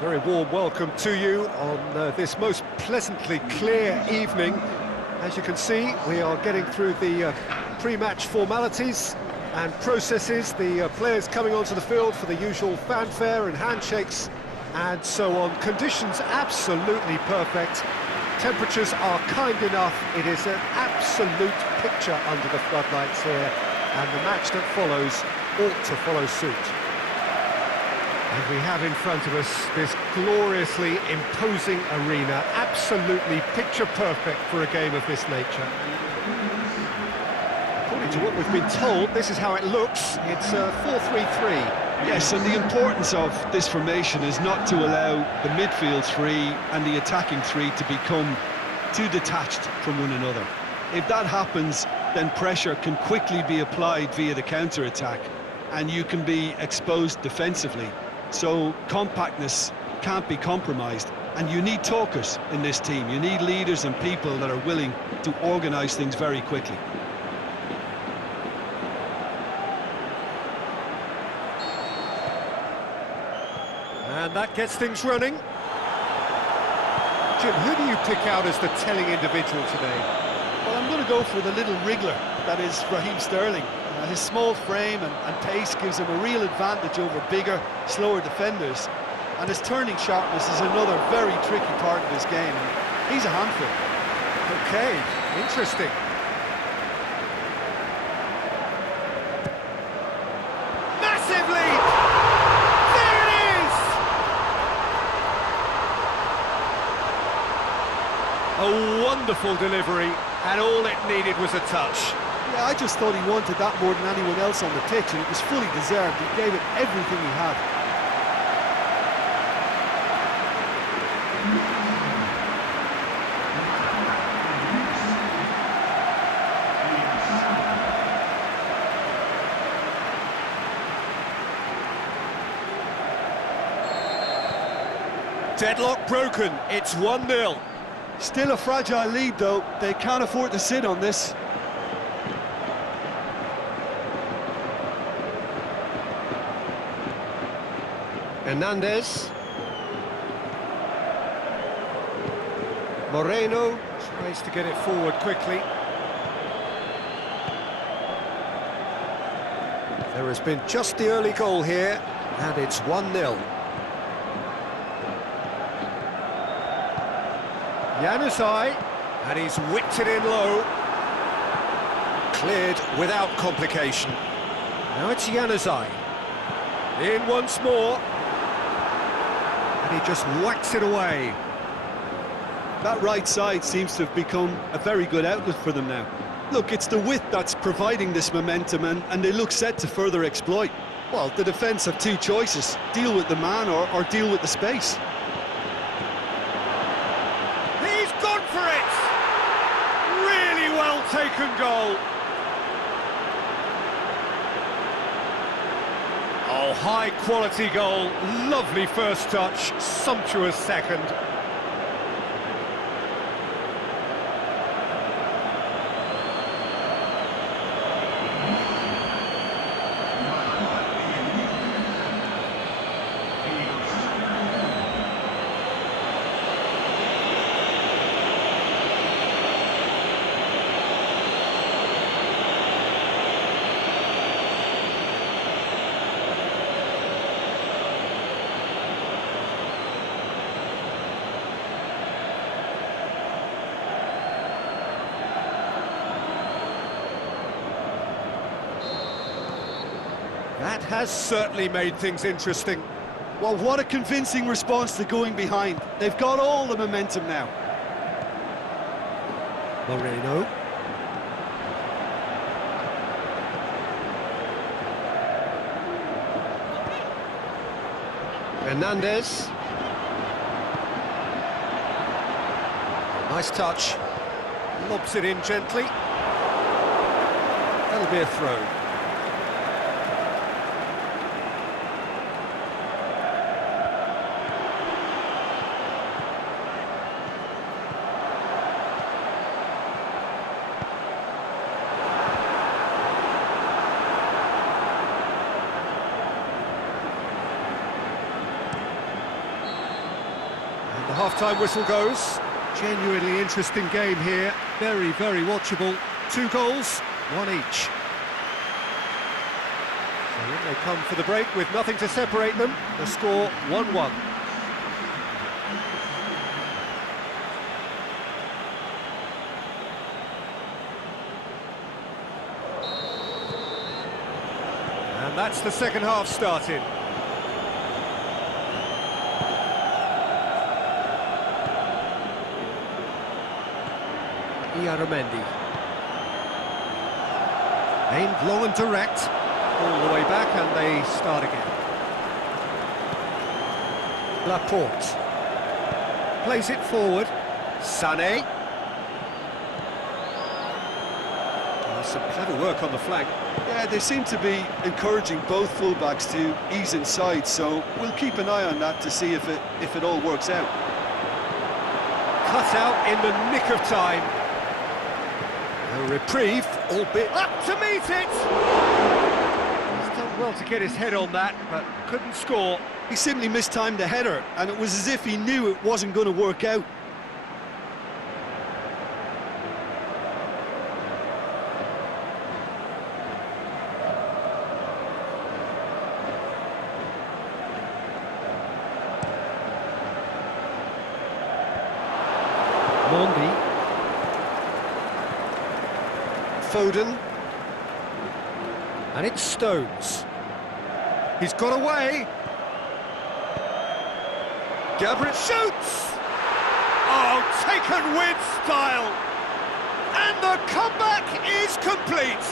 Very warm welcome to you on this most pleasantly clear evening. As you can see, we are getting through the pre-match formalities and processes, the players coming onto the field for the usual fanfare and handshakes and so on. Conditions absolutely perfect. Temperatures are kind enough. It is an absolute picture under the floodlights here, and the match that follows ought to follow suit. And we have in front of us this gloriously imposing arena, absolutely picture perfect for a game of this nature. According to what we've been told, this is how it looks. It's 4-3-3. Yes, and the importance of this formation is not to allow the midfield three and the attacking three to become too detached from one another. If that happens, then pressure can quickly be applied via the counter-attack, and you can be exposed defensively. So compactness can't be compromised, and you need talkers in this team. You need leaders and people that are willing to organise things very quickly. And that gets things running. Jim, who do you pick out as the telling individual today? Well, I'm going to go for the little wriggler, that is Raheem Sterling. His small frame and pace gives him a real advantage over bigger, slower defenders. And his turning sharpness is another very tricky part of his game. And he's a handful. Okay, interesting. Massive lead! There it is! A wonderful delivery, and all it needed was a touch. Yeah, I just thought he wanted that more than anyone else on the pitch, and it was fully deserved. He gave it everything he had. Deadlock broken, it's 1-0. Still a fragile lead, though. They can't afford to sit on this. Hernandez. Moreno tries to get it forward quickly. There has been just the early goal here, and it's 1-0. Januzaj, and he's whipped it in low. Cleared without complication. Now it's Januzaj. In once more. And he just whacks it away. That right side seems to have become a very good outlet for them now. Look, it's the width that's providing this momentum, and they look set to further exploit. Well, the defence have two choices: deal with the man or deal with the space. He's gone for it! Really well taken goal. Oh, high quality goal, lovely first touch, sumptuous second. That has certainly made things interesting. Well, what a convincing response to going behind. They've got all the momentum now. Moreno. Hernandez. Nice touch. Lobs it in gently. That'll be a throw. half-time whistle goes. Genuinely interesting game here. Very, very watchable. 2 goals, 1 each. So in they come for the break with nothing to separate them. The score 1-1. And that's the second half started. Iaramendi. Aimed long and direct. All the way back and they start again. Laporte. Plays it forward. Sané. Some clever work on the flank. Yeah, they seem to be encouraging both fullbacks to ease inside, so we'll keep an eye on that to see if it all works out. Cut out in the nick of time. A reprieve, albeit up to meet it! He's done well to get his head on that, but couldn't score. He simply mistimed the header, and it was as if he knew it wasn't going to work out. Mondi. Foden. And it's Stones. He's got away. Gabriel shoots! Oh, taken with style! And the comeback is complete!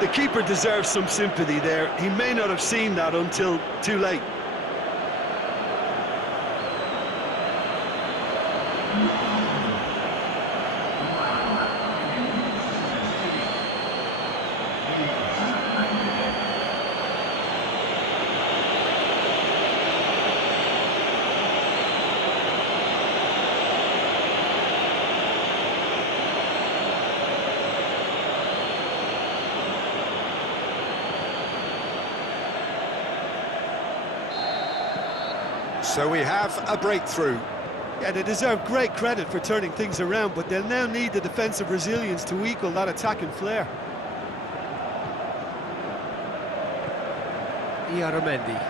The keeper deserves some sympathy there. He may not have seen that until too late. So we have a breakthrough. Yeah, they deserve great credit for turning things around, but they'll now need the defensive resilience to equal that attacking flair. Iaramendi.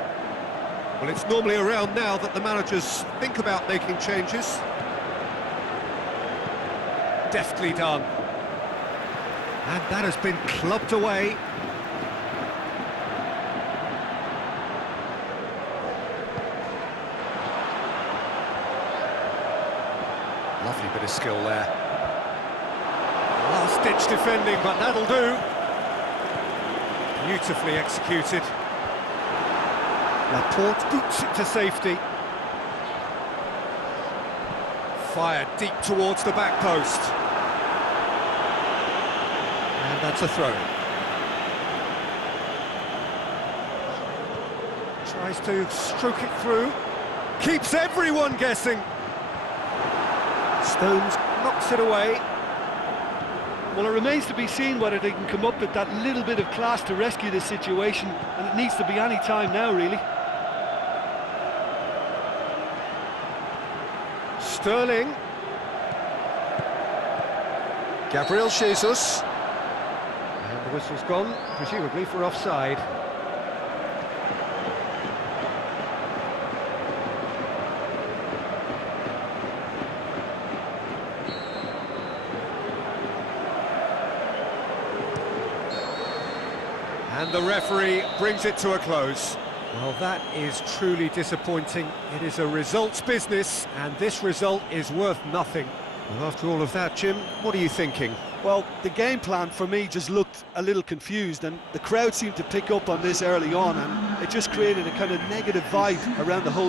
Well, it's normally around now that the managers think about making changes. Deftly done. And that has been clubbed away. Lovely bit of skill there. Last-ditch defending, but that'll do. Beautifully executed. Laporte boots it to safety. Fired deep towards the back post. And that's a throw. Tries to stroke it through. Keeps everyone guessing. Stones knocks it away. Well, it remains to be seen whether they can come up with that little bit of class to rescue this situation, and it needs to be any time now, really. Sterling. Gabriel Jesus. And the whistle's gone, presumably for offside. And the referee brings it to a close. Well, that is truly disappointing. It is a results business, and this result is worth nothing. Well, after all of that, Jim, what are you thinking? Well, the game plan for me just looked a little confused, and the crowd seemed to pick up on this early on, and it just created a kind of negative vibe around the whole